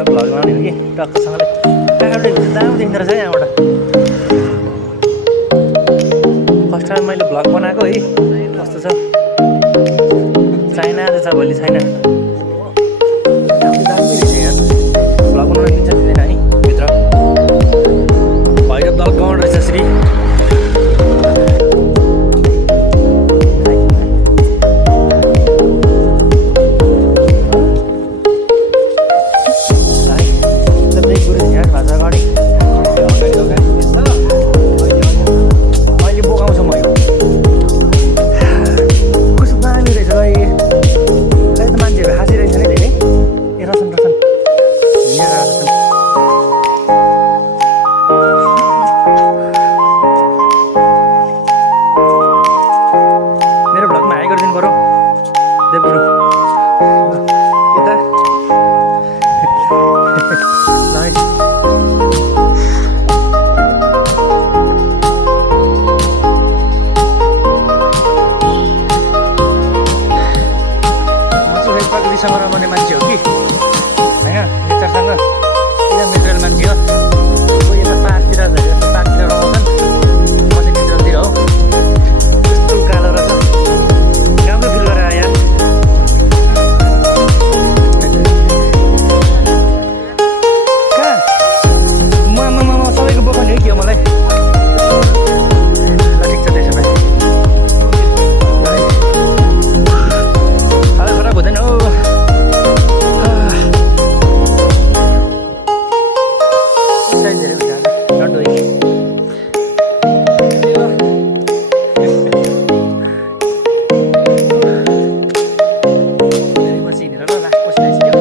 यहाँबाट भ्लग बनाउने हो कि टक्कसँगले काठमाडौँ दामी देखिँदो रहेछ यहाँबाट फर्स्ट टाइम मैले भ्लग बनाएको है कस्तो छ चाइना छ भोलि चाइना दामी रहेछ यहाँ भ्लग बनाउन दिन्छ दिँदैन है भित्र भैरव भ्लग गाउँ रहेछ श्री प्रकृतिसँग रमाउने मान्छे हो कि होइन नेचरसँग एकदम नेचरल मान्छे हो कोही यता पार्कतिर झरेर पार्कतिर रमाउँछन् म चाहिँ नेचरलतिर हो त्यस्तो कालो रहेछ गाउँको फिल गरेर आयो यार कहाँ म सबैको बोकाउने हो कि हो मलाई ल ठिक छ त्यसो भए खराब हुँदैन हो धेरै हुन्छ डन्डो धेरै पछि हिँडेर ल लास्ट पछि आइसक्यो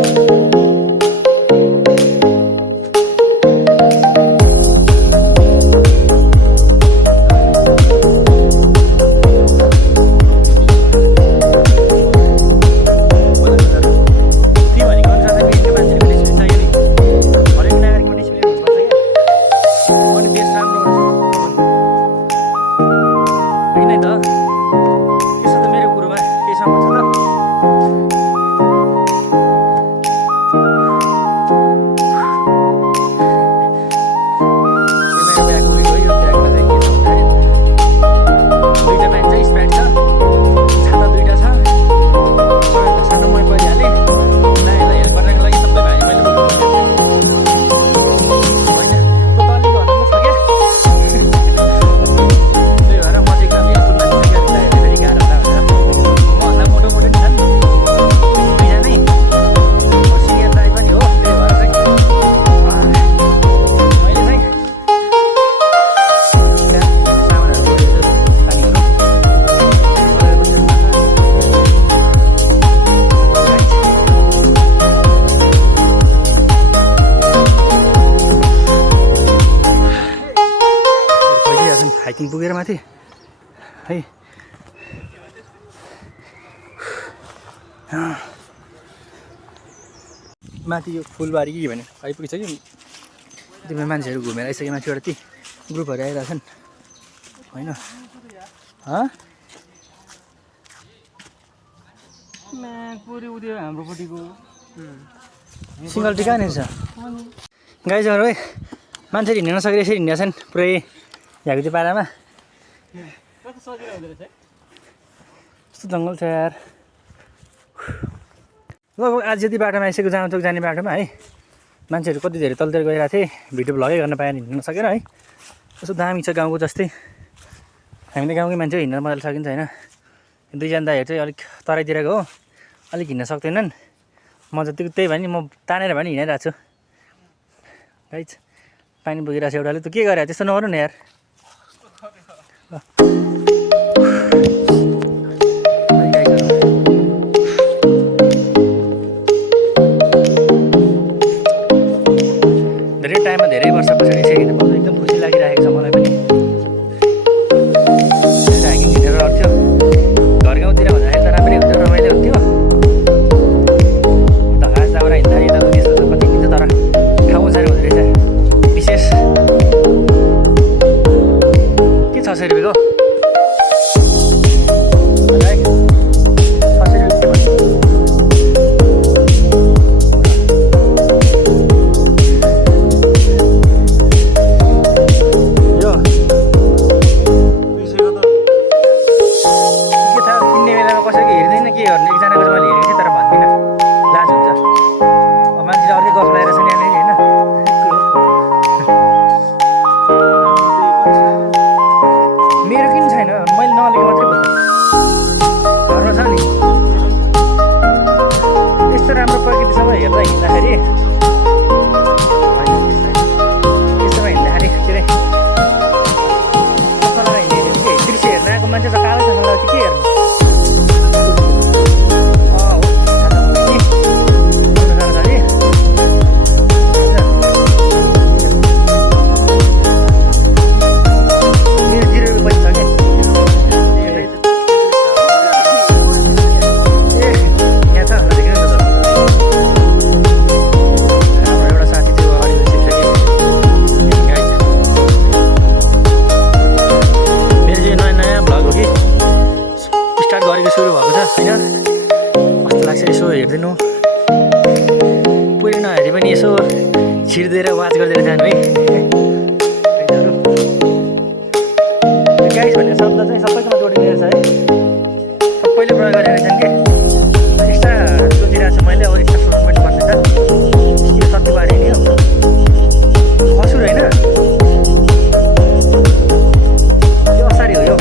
हाइकिङ पुगेर माथि है माथि यो फुलबारी के भने आइपुगेछ कि तिम्रो मान्छेहरू घुमेर आइसके माथिबाट ती ग्रुपहरू आइरहेछन् होइन हाम्रोपट्टिको सिङ्गल टी कहाँनिर छ गाइजहरू है मान्छेहरू हिँड्न नसकेर यसरी हिँडेका छन् पुरै झाँक्री पारामा यस्तो जङ्गल छ यार लगभग आज यति बाटोमा आइसक्यो जामचोक जाने बाटोमा है मान्छेहरू कति धेरै तलतिर गइरहेको थिए भिडियो भ्लगै गर्न पाएन हिँड्न सकेन है कस्तो दामी छ गाउँको जस्तै हामीले गाउँकै मान्छे हिँड्न मजाले सकिन्छ होइन दुईजना दाइहरू चाहिँ अलिक तराईतिरको हो अलिक हिँड्न सक्दैनन् म जतिको त्यही भने म तानेर भने हिँडिरहेको छु गाइज पानी बोकिरहेको छ एउटाले त के गरे त्यस्तो नगर्नु न यार धेरै टाइममा धेरै वर्ष पछाडि यसरी हिँड्नु एकदम खुसी लागिरहेको छ मलाई पनि हाइकिङ हिँडेर अर्थ्यो घर गाउँतिर हुँदाखेरि त राम्रै हुन्थ्यो रमाइलो हुन्थ्यो घाँस दाउरा हिँड्दाखेरि त त्यस्तो त कति हिँड्थ्यो तर ठाउँ साह्रो हुँदो रहेछ विशेष के 600 रुपियाँको हेर्दा हिँड्दाखेरि यस्तोमा हिँड्दाखेरि के अरे चस्मा लगाएर हिँड्दाखेरि के दृश्य हेर्न आएको मान्छे चाहिँ कालो चस्मा लगाएको के हेर्नु सुरु भएको छ होइन कस्तो लाग्छ यसो हेरिदिनु पुरै नहेरी पनि यसो छिर्दिएर वाच गरिदिएर जानु है गाइस भन्ने शब्द चाहिँ सबैकोमा जोडिने रहेछ है सबैले प्रयोग गरेर छन् कि एक्स्ट्रा सोचिरहेको छु मैले अब एक्स्ट्रा सोच पनि पर्दैछ यो सत्य बारे नि हो असुर होइन यो असारी हो यो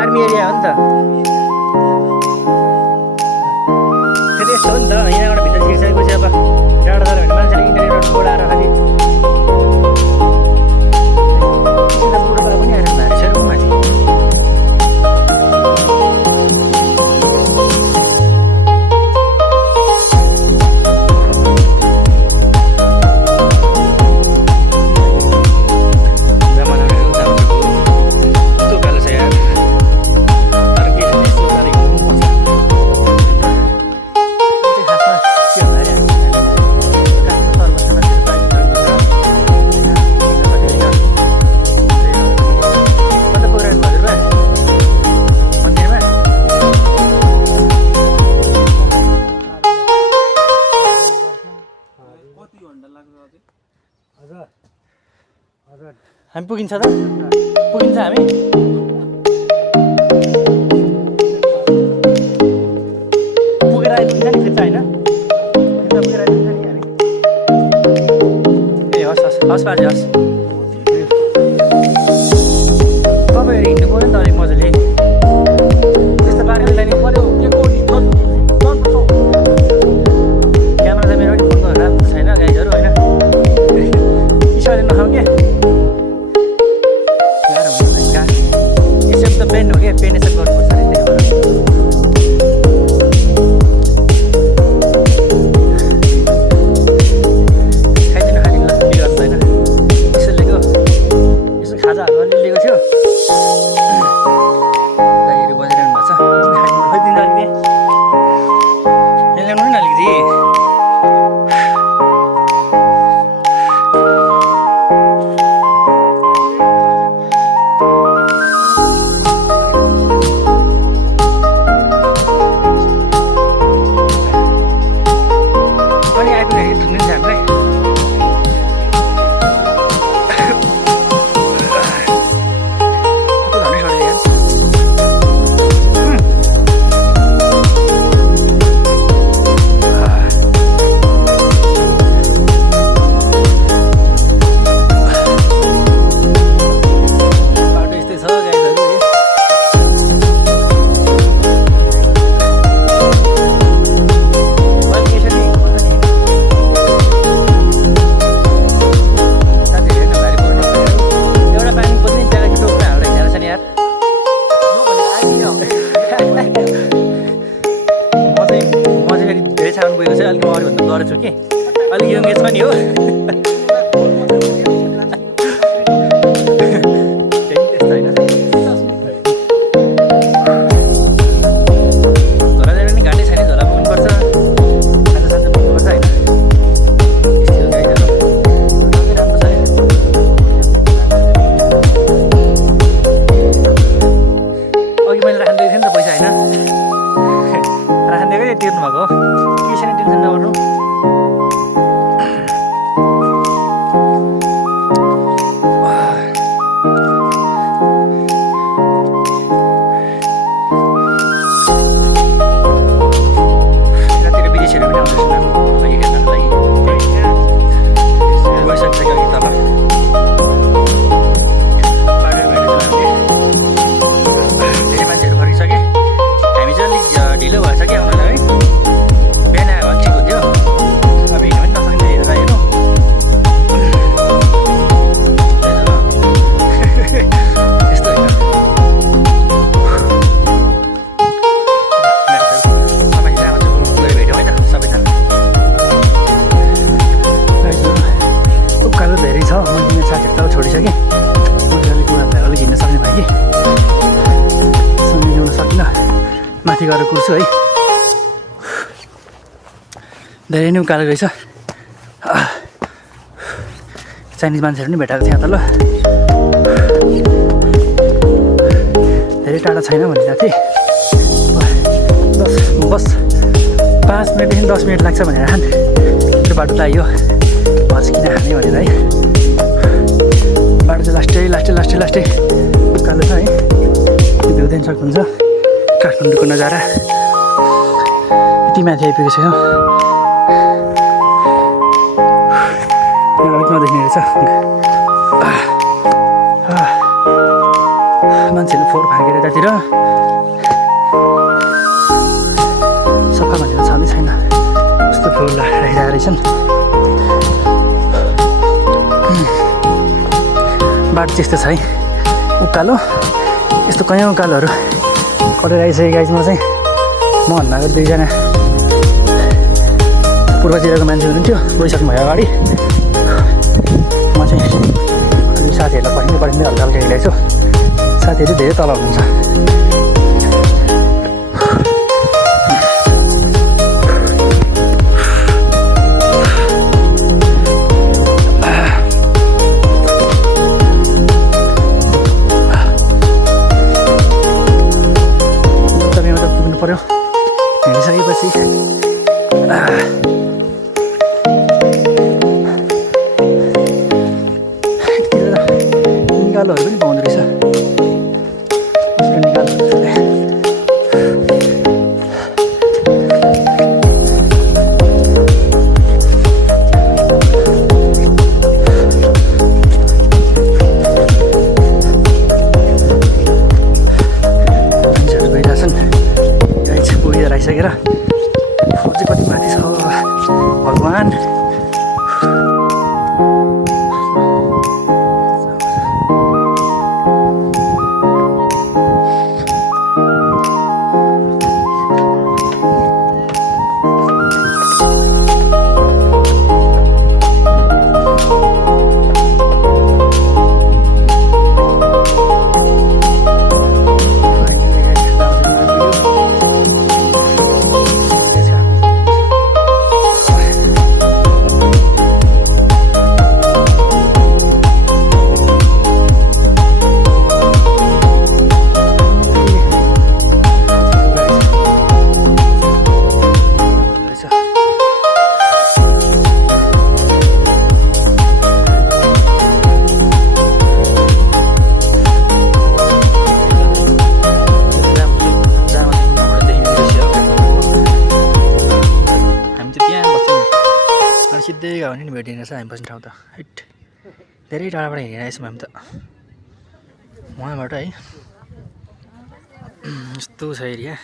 आर्मी एरिया हो नि त फेरि यस्तो हो नि त यहाँबाट भित्र छिरिसकेपछि अब डाँडा छ भने मान्छेले इन्टरनेटबाट बोलाएर खालि बुढोपाका पनि आएर भारी छ माथि हामी पुगिन्छ त पुगिन्छ हामी पुगेर आइपुग्छ नि फेरि होइन पुगेर आइपुग्छ नि हामी ए हस् हस् हस् बाजे हस् तपाईँहरू हिँड्नु पऱ्यो नि त अलिक मजाले त्यस्तो पारेर लाने पऱ्यो क्यामेरा त मेरो पनि फोनको राम्रो छैन गाइजहरू होइन यसरी नखाउँ के यसो त पेन हो क्या पेन यसो गर्नुपर्छ अरे त्यही भएर खाइदिनु ल के गर्नु होइन यसो लिएको यसो खाजाहरू अलि लिएको थियो गाईहरू बजाइरहनु भएको छ खाइदिनु खोइदिनु अलिकति यहाँ ल्याउनु नि अलिकति छु कि अलिक यङ एजमा नि हो त्यस्तो होइन झोला जाने पनि घाँटी छैन झोला पुग्नुपर्छ सानो सानो पुग्नुपर्छ होइन यस्तो गाइजहरू राम्रो छ अघि मैले राखिदिएको थिएँ नि त पैसा होइन राखिदिएकै तिर्नु भएको हो के छैन टेन्सन नगर्नु छोडिसकेँ। अलिक अलिक हिँड्न सक्ने भयो कि सँगै ल्याउन सकिनँ। माथि गएर कुर्छु है। धेरै नै उकालो रहेछ। चाइनिज मान्छेहरू पनि भेटाएको थिएँ त ल। धेरै टाढा छैन भनिरहेको थिएँ। बस 5 मिनटदेखि 10 मिनट लाग्छ भनेर त्यो बाटो त आइयो। अझ किन हाने भनेर है। बाटो चाहिँ लास्टै उकालो छ है। त्यो भ्यू देख्न सक्नुहुन्छ काठमाडौँको नजारा। यति माथि आइपुगेको छ। अलिक नदेख्ने रहेछ। मान्छेले फोहोर फ्याँकेर यतातिर सफा भनेर छँदै छैन। कस्तो फोहोर राखिरहेको रहेछन्। बाटो त्यस्तो छ है, उकालो। यस्तो कयौँ उकालोहरू कटेर आइसकेको गाइजमा चाहिँ म भन्दा अगाडि 2जना पूर्वतिरको मान्छे हुनुहुन्थ्यो, गइसक्नु भयो अगाडि। म चाहिँ अलिक साथीहरूलाई पर्खिँदै हल्का हल्का हिँडेको छु। साथीहरू धेरै तल हुनुहुन्छ। तपाईँमा त पुग्नु पर्यो। हिँडिसकेपछि निकालोहरू पनि पाउँदो रहेछ। मान्छेहरू गइरहेछन्। गाडी चाहिँ पुगेर आइसकेर अझै कति माथि छ भगवान्। सिधै गयो भने नि भेटिने रहेछ हामी बस्ने ठाउँ त। हिट धेरै टाढाबाट हिँडेर आएछौँ हामी त उहाँबाट है। यस्तो छ एरिया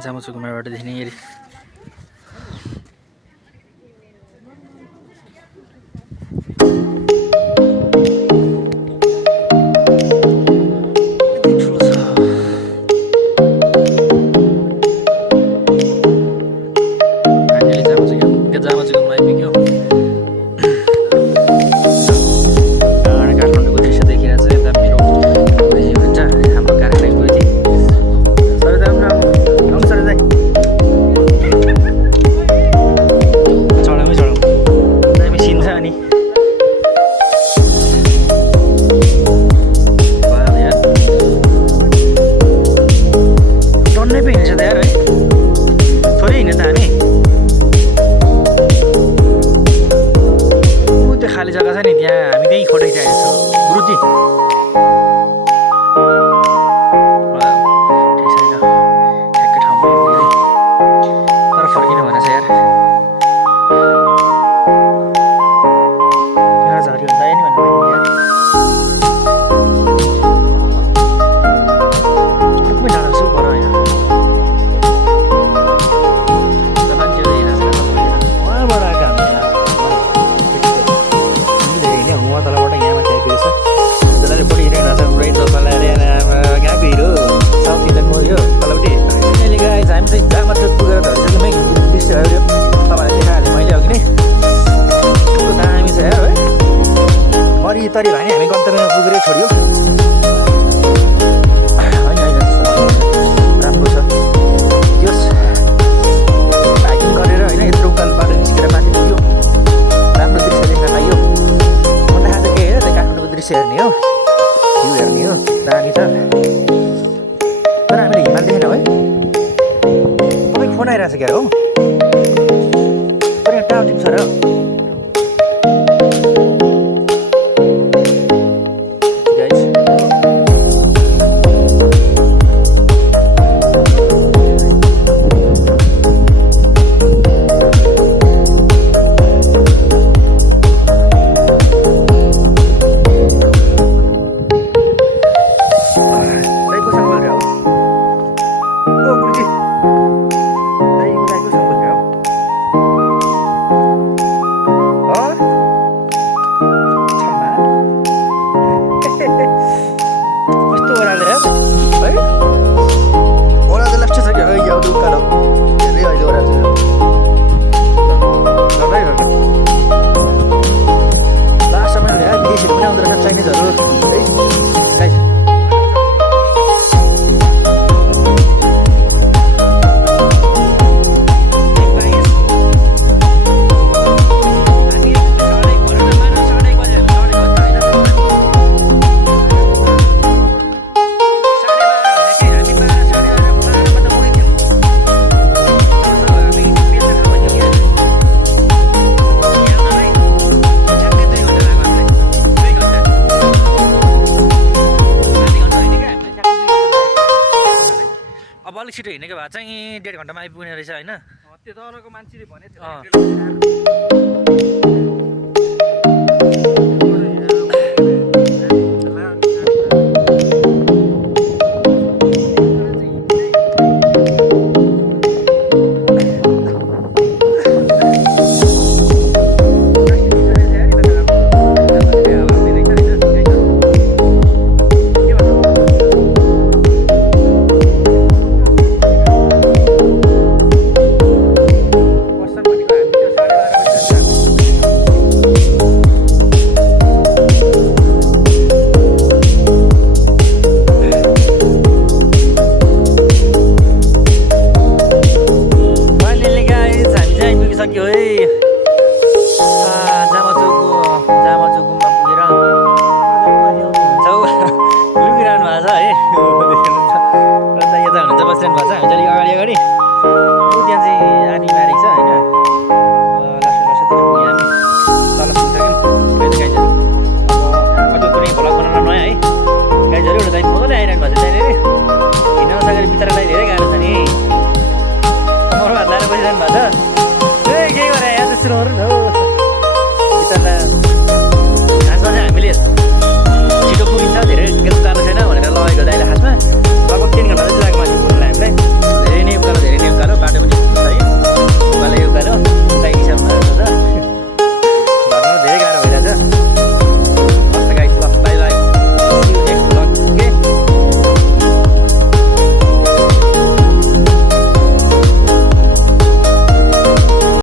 जामुचो गुम्बाबाट देखिने एरिया। तरी भयो नि हामी गन्तव्यमा पुगेरै छोड्यो होइन राम्रो छ यस हाइकिङ गरेर होइन यत्रो उकालोबाट निस्केर माथि पुग्यो राम्रो दृश्य देख्न पाइयो मलाई आज के हेर काठमाडौँको दृश्य हेर्ने हो भ्यू हेर्ने हो दामी छ तर हामीले हिमाल देखेन है तपाईँको फोन आइरहेको छ क्या हो पनि टावर टिप्छ र अलिक छिटो हिँडेको भए चाहिँ 1.5 घन्टामा आइपुग्ने रहेछ होइन त्यो तलको मान्छेले भनेको थियो